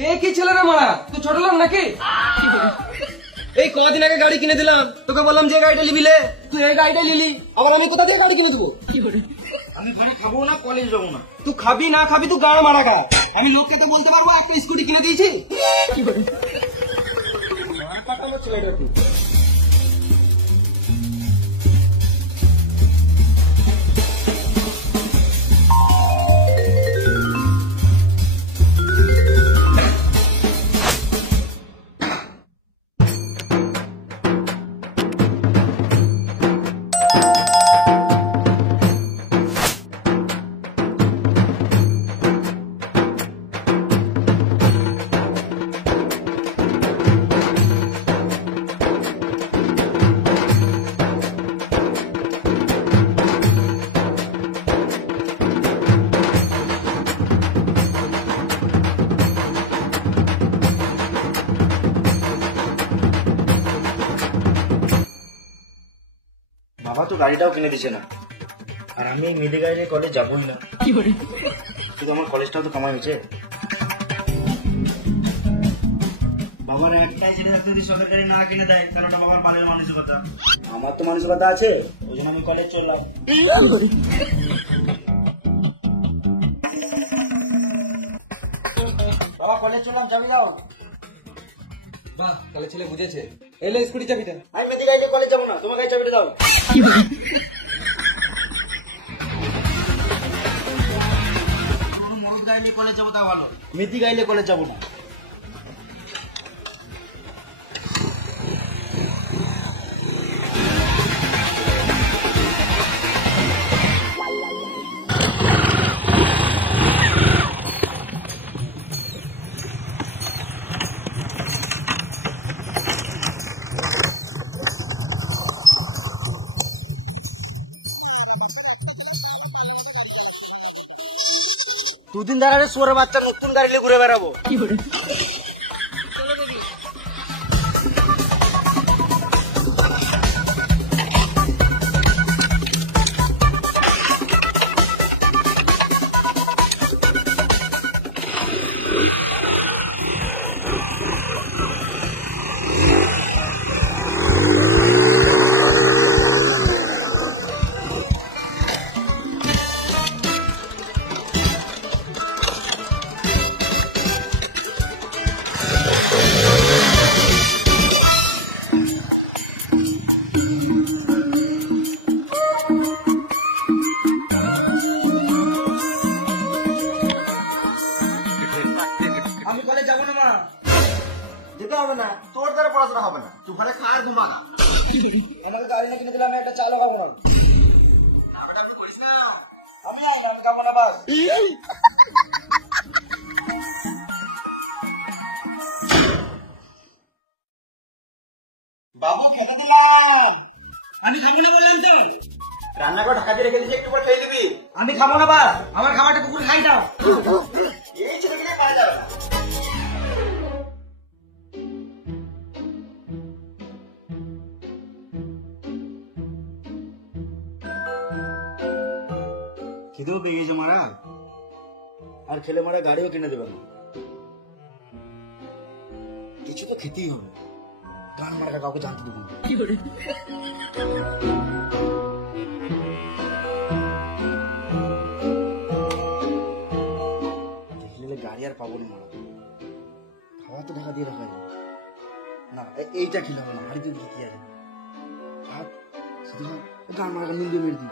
এ কি ছেলে রে মারা, তুই ছোট লোক নাকি? এই কদিন আগে গাড়ি কিনে দিলাম, তোকে বললাম যে গাড়িটা নিবি লে, তুই এই গাড়িটা নিলি, আবার আমি কোথা থেকে গাড়ি কিনে দেবো? আমি ঘরে খাবো না, কলেজ যাবো না। তুই খাবি না খাবি তুই গাড় মারা গা, আমি লোককে তো বলতে পারবো একটা স্কুটি কিনে দিয়েছি। ছেলেটা তুই বাবা তো গাড়িটাও কিনে দিচ্ছে না, আর আমি এই মেয়েদের গাড়ি নিয়ে কলেজ যাবোই না। শুধু আমার কলেজটাও তো কামাই হয়েছে। বাবার একটাই ছেলে থাকতে যদি সরকার গাড়ি না কিনে দেয় তাহলে ওটা বাবার বালের মানসিকতা। আমার তো মানসিকতা আছে, ওই জন্য আমি কলেজ চললাম। বাবা কলেজ চললাম, চাবি দাও। বাহ, তাহলে ছেলে বুঝেছে। এলে স্কুটি চাবিটা। আমি মেয়েদের গাড়ি নিয়ে কলেজ যাবো না, তোমার গাড়ি চাবিটা দাও। কলেজ যাবো তা ভালো, মেয়েদের গাড়ি নিয়ে কলেজ যাবো না। দুদিন ধরে সোরে বাচ্চা নতুন গাড়ি নিয়ে ঘুরে বেড়াবো। আমি কলেজ যাবো না মা, যেতে হবে না, তোর দ্বারা পড়াশোনা হবে না, তুই ঘরে খা আর ঘুমা। আমাকে গাড়ি না কিনে দিলে আমি একটা চালও খাবো না। আপনি করিস না, আমি যাবো না বাস। বাবু খেতে দিলাম, আমি খাবো না বললাম তো। রান্না করে ঢাকা দিয়ে রেখে দিচ্ছি, একটু পর খেয়ে দিবি। আমি খাবো না বাস, আমার খাবারটা কুকুর খাই দাও। এই ছেলেগুলো খাই দাও। খিদেও পেয়ে গেছে মারা, আর খেলে মারা গাড়িও কিনে দেবে না। কিছু তো খেতেই হবে, গান মারা কাউকে জানতে দেবো না। দেখলে গাড়ি আর পাবো না মারা, খাওয়া তো ঢাকা দিয়ে রাখা যায় না। এইটা খেলে হবে না, হাড়িতে উঠে কি আছে ভাত, গান মারা মিল দিয়ে মেরে দিই।